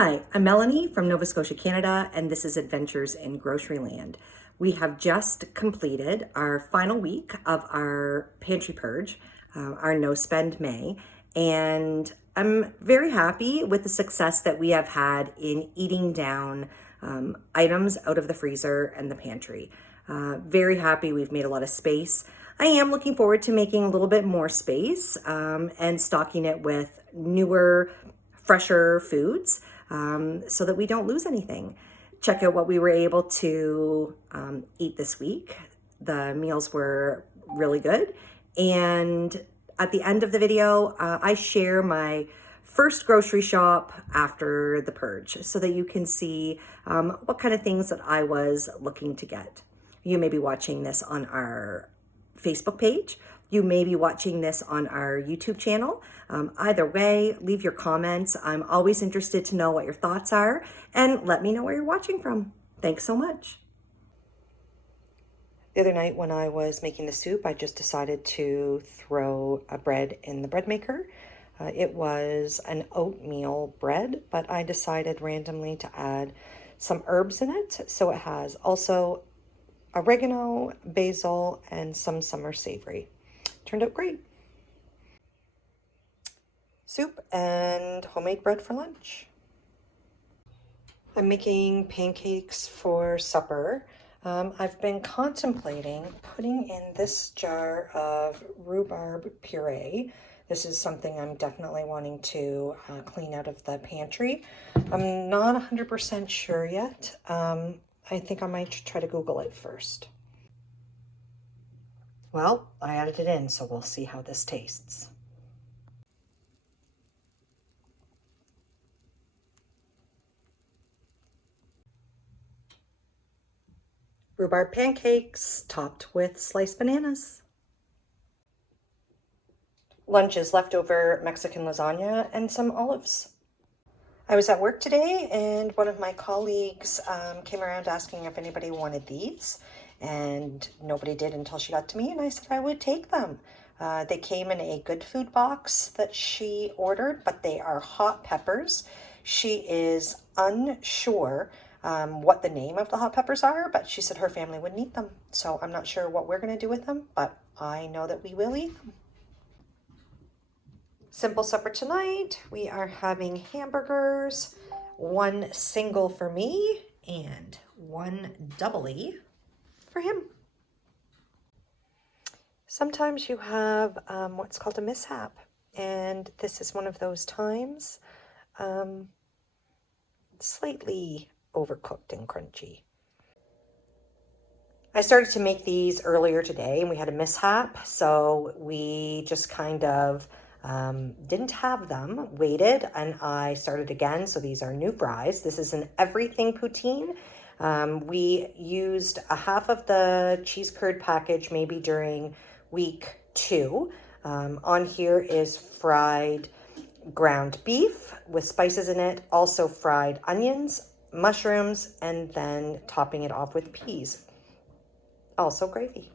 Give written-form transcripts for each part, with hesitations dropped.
Hi, I'm Melanie from Nova Scotia, Canada, and this is Adventures in Groceryland. We have just completed our final week of our Pantry Purge, our No Spend May, and I'm very happy with the success that we have had in eating down items out of the freezer and the pantry. Very happy we've made a lot of space. I am looking forward to making a little bit more space and stocking it with newer, fresher foods so that we don't lose anything. Check out what we were able to eat this week. The meals were really good. And at the end of the video, I share my first grocery shop after the purge so that you can see what kind of things that I was looking to get. You may be watching this on our Facebook page. You may be watching this on our YouTube channel. Either way, leave your comments. I'm always interested to know what your thoughts are, and let me know where you're watching from. Thanks so much. The other night when I was making the soup, I just decided to throw a bread in the bread maker. It was an oatmeal bread, but I decided randomly to add some herbs in it. So it has also oregano, basil, and some summer savory. Turned out great. Soup and homemade bread for lunch. I'm making pancakes for supper. I've been contemplating putting in this jar of rhubarb puree. This is something I'm definitely wanting to clean out of the pantry. I'm not 100% sure yet. I think I might try to Google it first. Well, I added it in, so we'll see how this tastes. Rhubarb pancakes topped with sliced bananas. Lunch is leftover Mexican lasagna and some olives. I was at work today and one of my colleagues came around asking if anybody wanted these, and nobody did until she got to me, and I said I would take them. They came in a good food box that she ordered, but they are hot peppers. She is unsure what the name of the hot peppers are, but she said her family would eat them. So I'm not sure what we're going to do with them, but I know that we will eat them. Simple supper tonight. We are having hamburgers, one single for me and one doubly for him. Sometimes you have what's called a mishap, and this is one of those times. Slightly overcooked and crunchy. I started to make these earlier today and we had a mishap, so we just kind of didn't have them, waited, and I started again. So these are new fries. This is an everything poutine. We used a half of the cheese curd package maybe during week 2. On here is fried ground beef with spices in it, also fried onions, mushrooms, and then topping it off with peas. Also gravy.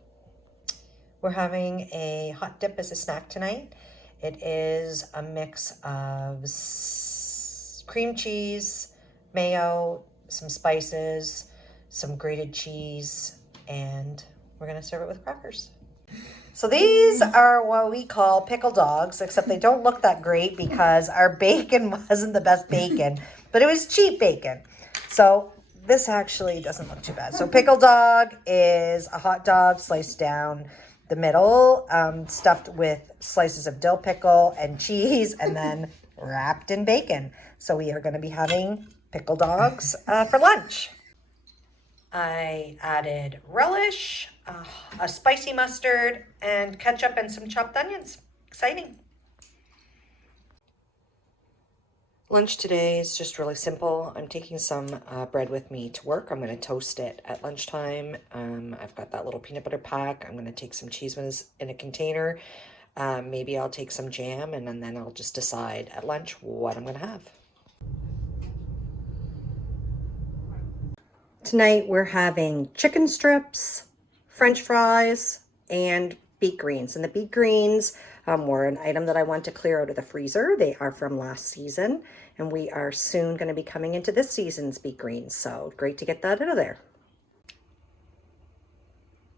We're having a hot dip as a snack tonight. It is a mix of cream cheese, mayo, some spices, some grated cheese, and we're gonna serve it with crackers. So these are what we call pickle dogs, except they don't look that great because our bacon wasn't the best bacon, but it was cheap bacon. So this actually doesn't look too bad. So pickle dog is a hot dog sliced down the middle, stuffed with slices of dill pickle and cheese, and then wrapped in bacon. So we are going to be having pickle dogs for lunch. I added relish, a spicy mustard, and ketchup and some chopped onions. Exciting. Lunch today is just really simple. I'm taking some bread with me to work. I'm going to toast it at lunchtime. I've got that little peanut butter pack. I'm going to take some cheese whiz in a container. Maybe I'll take some jam, and then I'll just decide at lunch what I'm going to have. Tonight we're having chicken strips, French fries, and beet greens. And the beet greens were an item that I want to clear out of the freezer. They are from last season, and we are soon going to be coming into this season's beet greens, so great to get that out of there.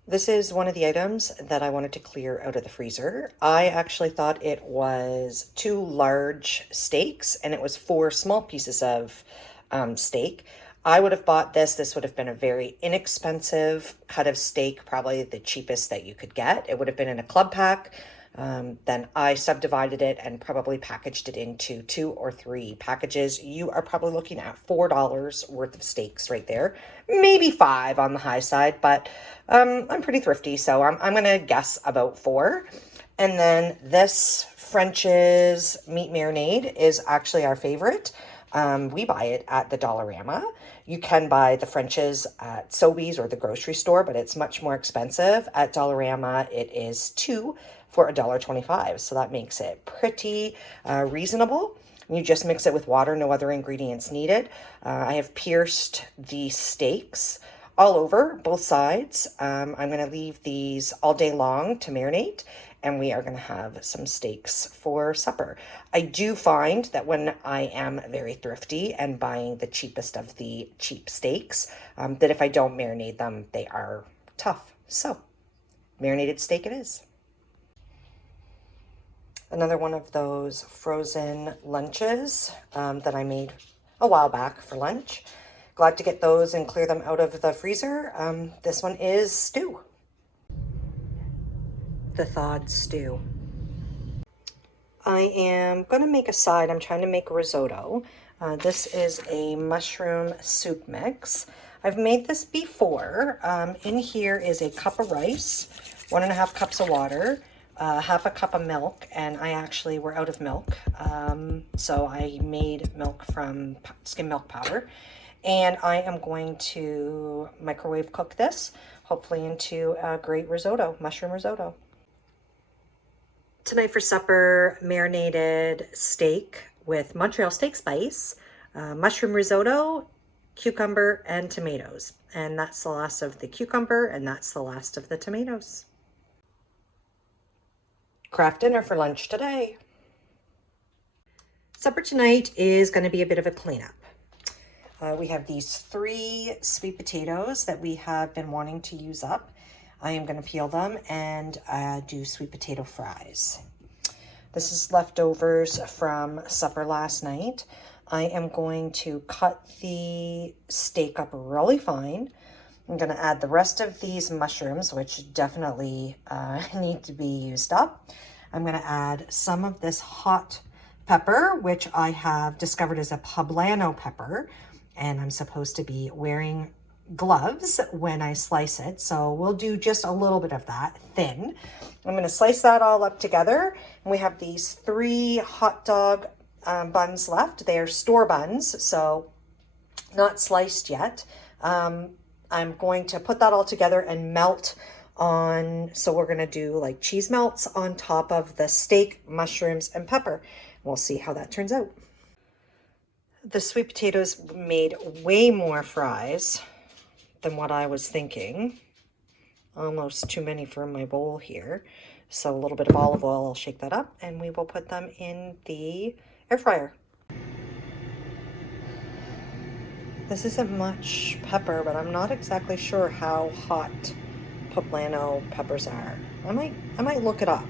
This is one of the items that I wanted to clear out of the freezer. I actually thought it was 2 large steaks, and it was 4 small pieces of steak. I would have bought this. This would have been a very inexpensive cut of steak, probably the cheapest that you could get. It would have been in a club pack. Then I subdivided it and probably packaged it into 2 or 3 packages. You are probably looking at $4 worth of steaks right there. Maybe 5 on the high side, but I'm pretty thrifty, so I'm going to guess about 4. And then this French's meat marinade is actually our favorite. We buy it at the Dollarama. You can buy the French's at Sobeys or the grocery store, but it's much more expensive. At Dollarama, it is 2 for $1.25, so that makes it pretty reasonable. You just mix it with water, no other ingredients needed. I have pierced the steaks all over, both sides. I'm going to leave these all day long to marinate, and we are going to have some steaks for supper. I do find that when I am very thrifty and buying the cheapest of the cheap steaks, that if I don't marinate them, they are tough. So, marinated steak it is. Another one of those frozen lunches that I made a while back for lunch. Glad to get those and clear them out of the freezer. This one is stew. The thawed stew. I am going to make a side. I'm trying to make risotto. This is a mushroom soup mix. I've made this before. In here is a cup of rice, 1.5 cups of water, half a cup of milk, and I actually were out of milk. So I made milk from skim milk powder. And I am going to microwave cook this, hopefully into a great risotto, mushroom risotto. Tonight for supper, marinated steak with Montreal steak spice, mushroom risotto, cucumber, and tomatoes. And that's the last of the cucumber, and that's the last of the tomatoes. Craft dinner for lunch today. Supper tonight is going to be a bit of a cleanup. We have these 3 sweet potatoes that we have been wanting to use up. I am going to peel them and do sweet potato fries. This is leftovers from supper last night. I am going to cut the steak up really fine. I'm going to add the rest of these mushrooms, which definitely need to be used up. I'm going to add some of this hot pepper, which I have discovered is a poblano pepper, and I'm supposed to be wearing gloves when I slice it, so we'll do just a little bit of that thin. I'm going to slice that all up together, and we have these 3 hot dog buns left. They are store buns, so not sliced yet. I'm going to put that all together and melt on, so we're going to do like cheese melts on top of the steak, mushrooms, and pepper. We'll see how that turns out. The sweet potatoes made way more fries than what I was thinking. Almost too many for my bowl here. So a little bit of olive oil, I'll shake that up, and we will put them in the air fryer. This isn't much pepper, but I'm not exactly sure how hot poblano peppers are. I might look it up.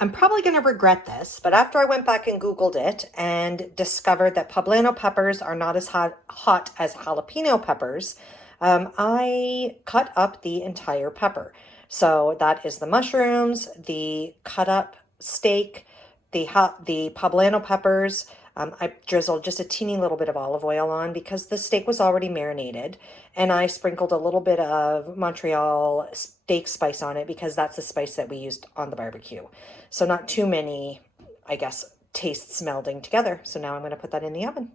I'm probably going to regret this, but after I went back and Googled it and discovered that poblano peppers are not as hot as jalapeno peppers, I cut up the entire pepper. So that is the mushrooms, the cut up steak, the poblano peppers. I drizzled just a teeny little bit of olive oil on because the steak was already marinated, and I sprinkled a little bit of Montreal steak spice on it because that's the spice that we used on the barbecue. So not too many, I guess, tastes melding together. So now I'm going to put that in the oven.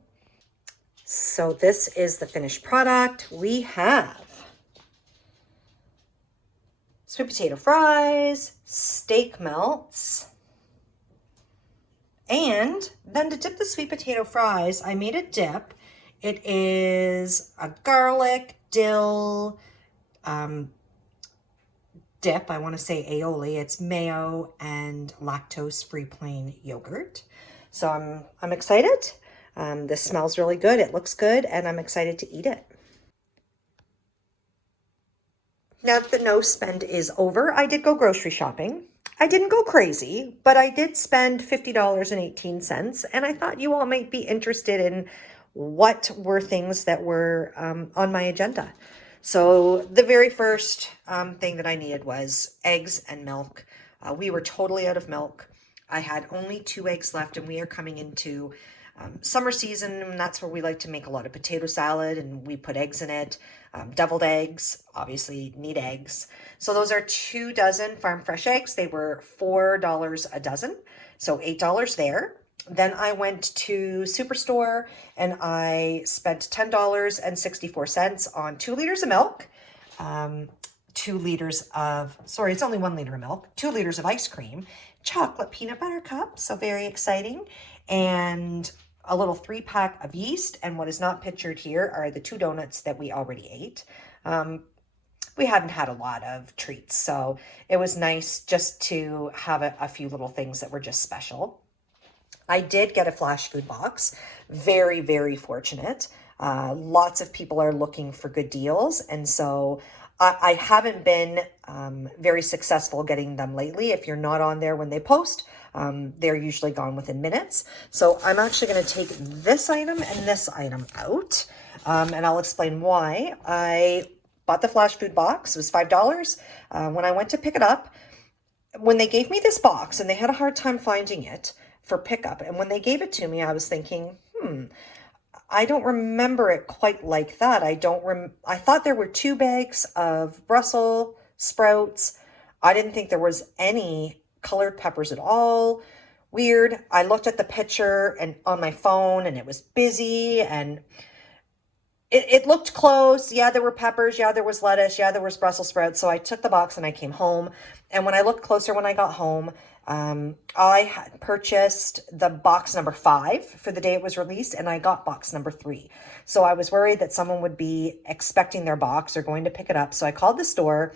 So this is the finished product. We have sweet potato fries, steak melts, and then to dip the sweet potato fries, I made a dip. It is a garlic, dill, dip. I want to say aioli. It's mayo and lactose-free plain yogurt. So I'm excited. This smells really good. It looks good, and I'm excited to eat it. Now that the no spend is over, I did go grocery shopping. I didn't go crazy, but I did spend $50.18, and I thought you all might be interested in what were things that were on my agenda. So the very first thing that I needed was eggs and milk. We were totally out of milk. I had only 2 eggs left, and we are coming into summer season, and that's where we like to make a lot of potato salad, and we put eggs in it. Deviled eggs, obviously need eggs. So those are 2 dozen farm fresh eggs. They were $4 a dozen, so $8 there. Then I went to Superstore and I spent $10.64 on 2 liters of milk, 2 liters of, sorry, it's only 1 liter of milk, 2 liters of ice cream, chocolate peanut butter cup, so very exciting, and a little 3-pack of yeast. And what is not pictured here are the 2 donuts that we already ate. We hadn't had a lot of treats, so it was nice just to have a few little things that were just special. I did get a flash food box. Very, very fortunate. Lots of people are looking for good deals, and so I haven't been very successful getting them lately. If you're not on there when they post, they're usually gone within minutes. So I'm actually going to take this item and this item out, and I'll explain why. I bought the flash food box. It was $5. When I went to pick it up, when they gave me this box, and they had a hard time finding it for pickup, and when they gave it to me, I was thinking, I don't remember it quite like that. I thought there were 2 bags of Brussels sprouts. I didn't think there was any colored peppers at all. Weird. I looked at the picture and on my phone, and it was busy, and it looked close. Yeah, there were peppers. Yeah, there was lettuce. Yeah, there was Brussels sprouts. So I took the box and I came home. And when I looked closer when I got home, I had purchased the box number 5 for the day it was released, and I got box number 3. So I was worried that someone would be expecting their box or going to pick it up. So I called the store.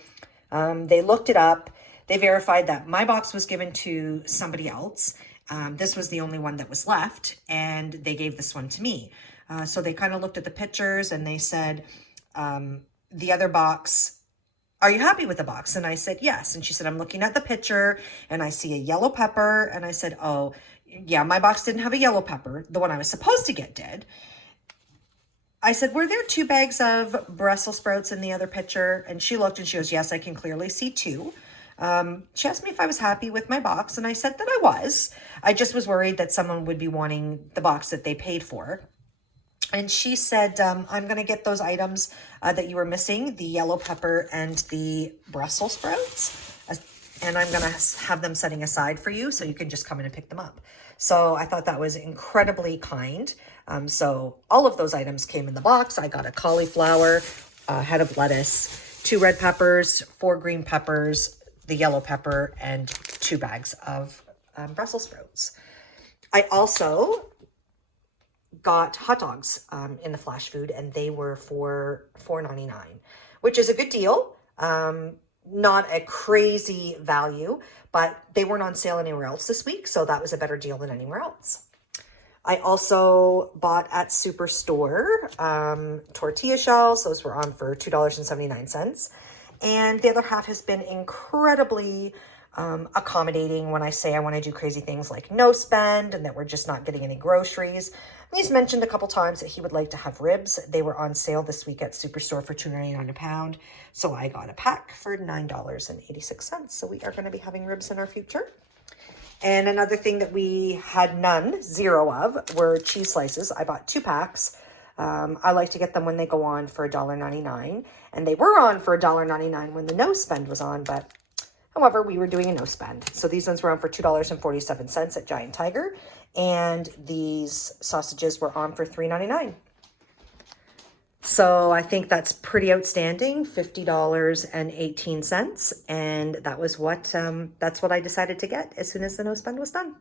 They looked it up. They verified that my box was given to somebody else. This was the only one that was left, and they gave this one to me. So they kind of looked at the pictures and they said, the other box, are you happy with the box? And I said, yes. And she said, I'm looking at the picture and I see a yellow pepper. And I said, oh, yeah, my box didn't have a yellow pepper. The one I was supposed to get did. I said, were there 2 bags of Brussels sprouts in the other picture? And she looked and she goes, yes, I can clearly see 2. She asked me if I was happy with my box, and I said that I was. I just was worried that someone would be wanting the box that they paid for. And she said, I'm going to get those items that you were missing, the yellow pepper and the Brussels sprouts, and I'm going to have them setting aside for you so you can just come in and pick them up. So I thought that was incredibly kind. So all of those items came in the box. I got a cauliflower, a head of lettuce, 2 red peppers, 4 green peppers, the yellow pepper, and 2 bags of Brussels sprouts. I also got hot dogs in the flash food, and they were for $4.99, which is a good deal. Not a crazy value, but they weren't on sale anywhere else this week, so that was a better deal than anywhere else. I also bought at Superstore tortilla shells. Those were on for $2.79. And the other half has been incredibly accommodating when I say I want to do crazy things like no spend and that we're just not getting any groceries. He's mentioned a couple times that he would like to have ribs. They were on sale this week at Superstore for $2.99 a pound. So I got a pack for $9.86. So we are going to be having ribs in our future. And another thing that we had zero of, were cheese slices. I bought 2 packs. I like to get them when they go on for $1.99. And they were on for $1.99 when the no spend was on, but however, we were doing a no spend. So these ones were on for $2.47 at Giant Tiger. And these sausages were on for $3.99. So I think that's pretty outstanding, $50.18. And that was that's what I decided to get as soon as the no spend was done.